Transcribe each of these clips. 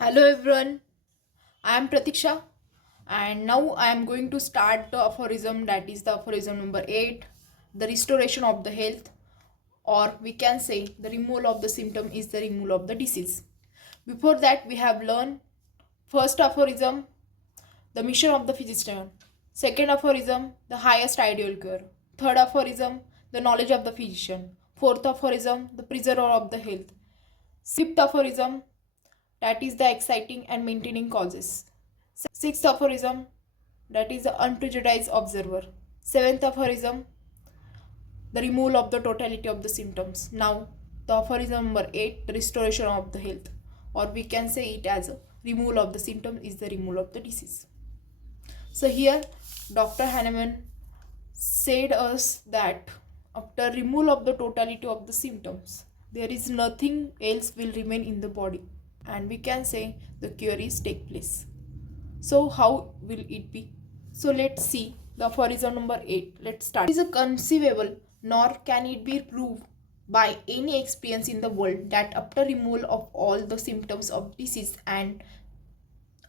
Hello everyone, I am Pratiksha and now I am going to start the aphorism, that is the aphorism number 8, the restoration of the health, or we can say the removal of the symptom is the removal of the disease. Before that we have learned first aphorism, the mission of the physician, second aphorism, the highest ideal cure, third aphorism, the knowledge of the physician, fourth aphorism, the preserver of the health, fifth aphorism, that is the exciting and maintaining causes. Sixth aphorism, that is the unprejudiced observer. Seventh aphorism, the removal of the totality of the symptoms. Now, the aphorism number 8, the restoration of the health, or we can say it as a removal of the symptom is the removal of the disease. So here, Dr. Hahnemann said us that after removal of the totality of the symptoms, there is nothing else will remain in the body, and we can say the cure is take place. So how will it be? So let's see the aphorism number 8. Let's start. It is a conceivable, nor can it be proved by any experience in the world that after removal of all the symptoms of disease and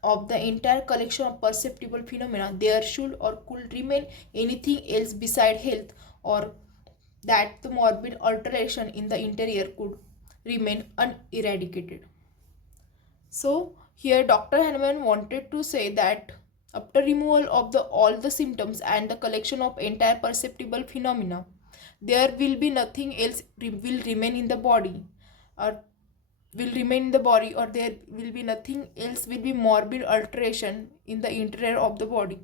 of the entire collection of perceptible phenomena, there should or could remain anything else beside health, or that the morbid alteration in the interior could remain uneradicated. So here Dr. Hahnemann wanted to say that after removal of all the symptoms and the collection of entire perceptible phenomena, there will be nothing else will remain in the body, or will remain in the body, or there will be nothing else will be morbid alteration in the interior of the body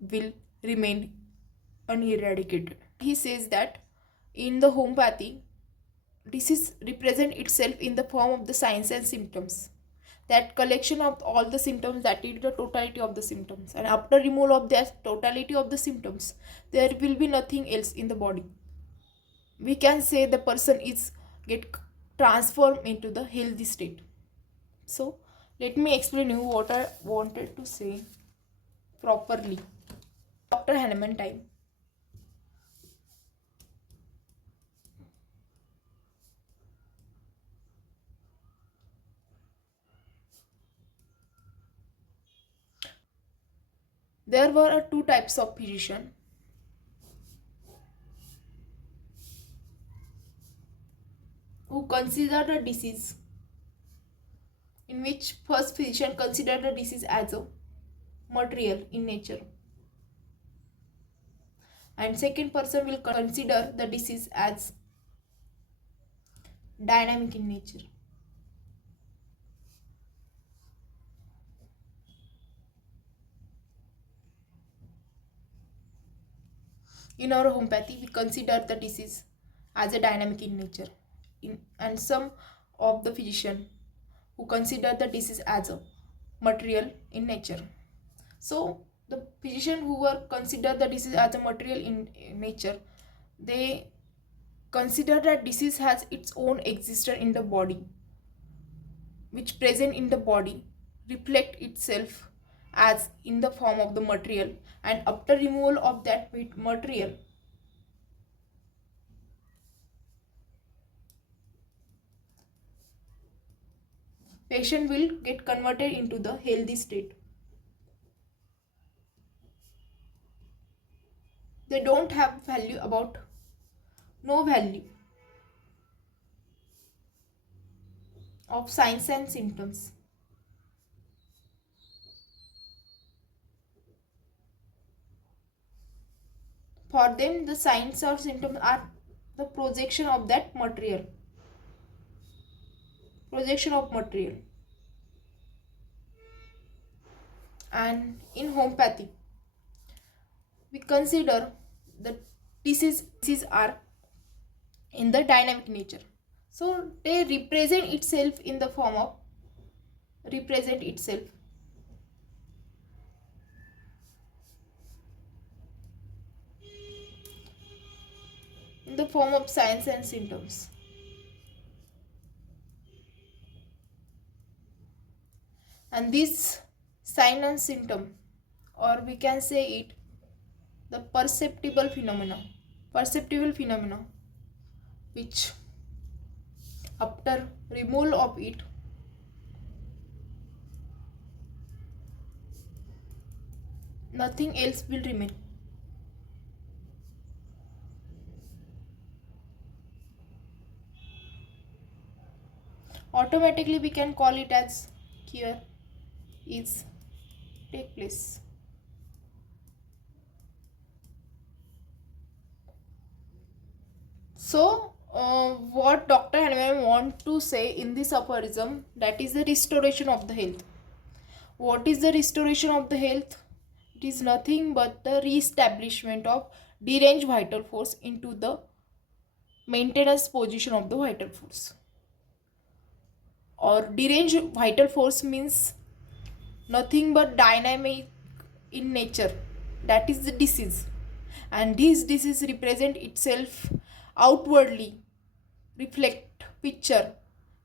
will remain uneradicated. He says that in the homeopathy, disease represent itself in the form of the signs and symptoms, that collection of all the symptoms, that is the totality of the symptoms, and after removal of that totality of the symptoms, there will be nothing else in the body. We can say the person is get transformed into the healthy state. So let me explain you what I wanted to say properly. Dr. Hahnemann time. There were two types of physician who considered a disease, in which first physician considered the disease as a material in nature, and second person will consider the disease as dynamic in nature. In our homeopathy, we consider the disease as a dynamic in nature, and some of the physician who consider the disease as a material in nature. So the physician who were consider the disease as a material in nature, they consider that disease has its own existence in the body, which present in the body reflect itself as in the form of the material, and after removal of that material, patient will get converted into the healthy state. They don't have value about no value of signs and symptoms. For them, the signs or symptoms are the projection of that material. Projection of material. And in homeopathy, we consider the diseases are in the dynamic nature. So they represent itself in the form of represent itself in the form of signs and symptoms. And this sign and symptom, or we can say it the perceptible phenomena, which after removal of it, nothing else will remain. Automatically we can call it as cure is take place. So what Dr. Hahnemann want to say in this aphorism, that is the restoration of the health. What is the restoration of the health? It is nothing but the re-establishment of deranged vital force into the maintenance position of the vital force. Or deranged vital force means nothing but dynamic in nature, that is the disease, and this disease represent itself outwardly, reflect picture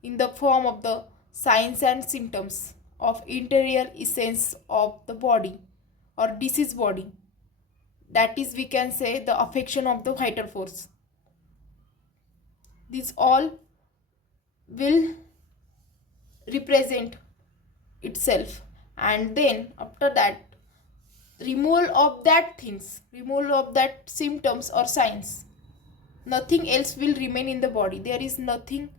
in the form of the signs and symptoms of interior essence of the body or disease body, that is we can say the affection of the vital force. This all will represent itself, and then after that removal of that things, removal of that symptoms or signs, nothing else will remain in the body, there is nothing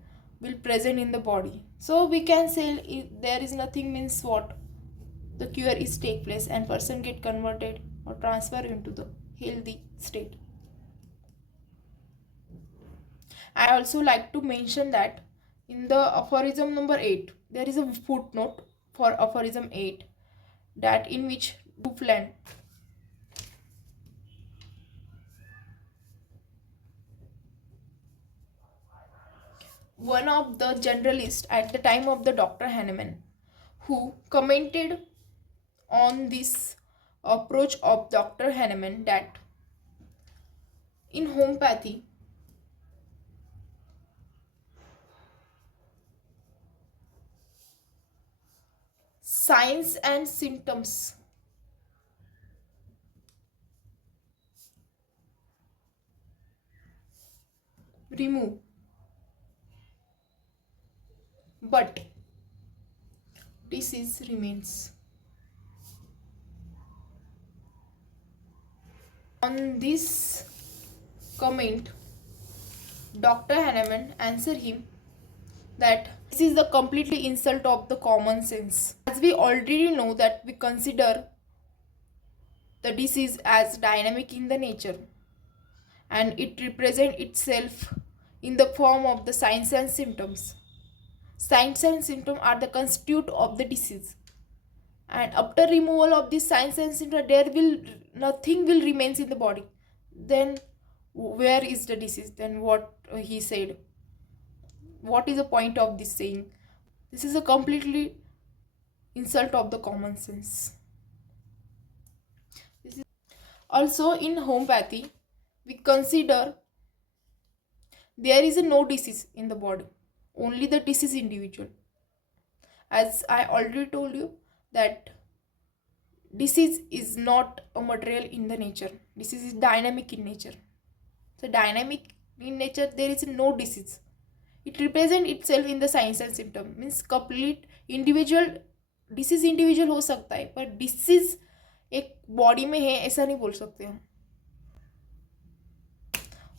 will present in the body. So we can say there is nothing means what, the cure is take place and person get converted or transfer into the healthy state. I also like to mention that in the aphorism number 8 there is a footnote for aphorism 8, that in which Dufland one of the generalists at the time of the Dr. Hahnemann, who commented on this approach of Dr. Hahnemann, that in homeopathy signs and symptoms remove, but disease remains. On this comment, Dr. Hahnemann answered him that this is the completely insult of the common sense. As we already know that we consider the disease as dynamic in the nature, and it represents itself in the form of the signs and symptoms. Signs and symptoms are the constitute of the disease, and after removal of these signs and symptoms there will nothing will remains in the body. Then where is the disease? Then what he said, what is the point of this saying? This is a completely insult of the common sense. Also in homeopathy we consider there is a no disease in the body, only the disease individual. As I already told you that disease is not a material in the nature, disease is dynamic in nature. So dynamic in nature there is no disease, it represents itself in the signs and symptoms, means complete individual disease individual हो सकता है पर disease एक body में है ऐसा नहीं बोल सकते हम.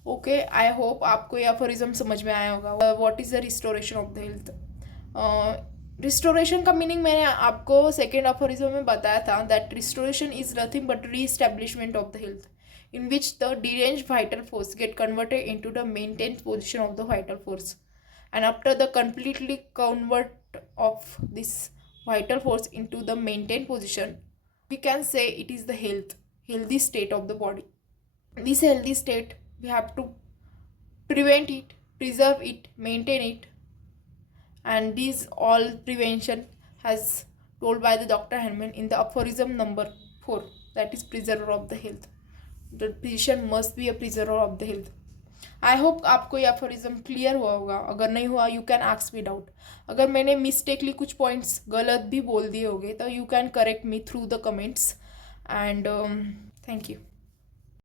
ओके, आई होप आपको ये अफोरिज्म समझ में आया होगा. What is the restoration of the health. Restoration का मीनिंग मैंने आपको सेकेंड अफोरिज्म में बताया था, that restoration is nothing but re establishment of the health in which the deranged vital force get converted into the maintained position of the vital force, and after the completely convert of this vital force into the maintained position, we can say it is the healthy state of the body. This healthy state we have to prevent it, preserve it, maintain it, and these all prevention has told by the Dr. Hahnemann in the aphorism number 4, that is preserver of the health. The physician must be a preserver of the health. I hope आपको ये aphorism clear हुआ होगा. अगर नहीं हुआ you can ask me doubt. अगर मैंने mistakenly कुछ पॉइंट्स गलत भी बोल दिए होंगे तो you can correct me through the comments. And thank you.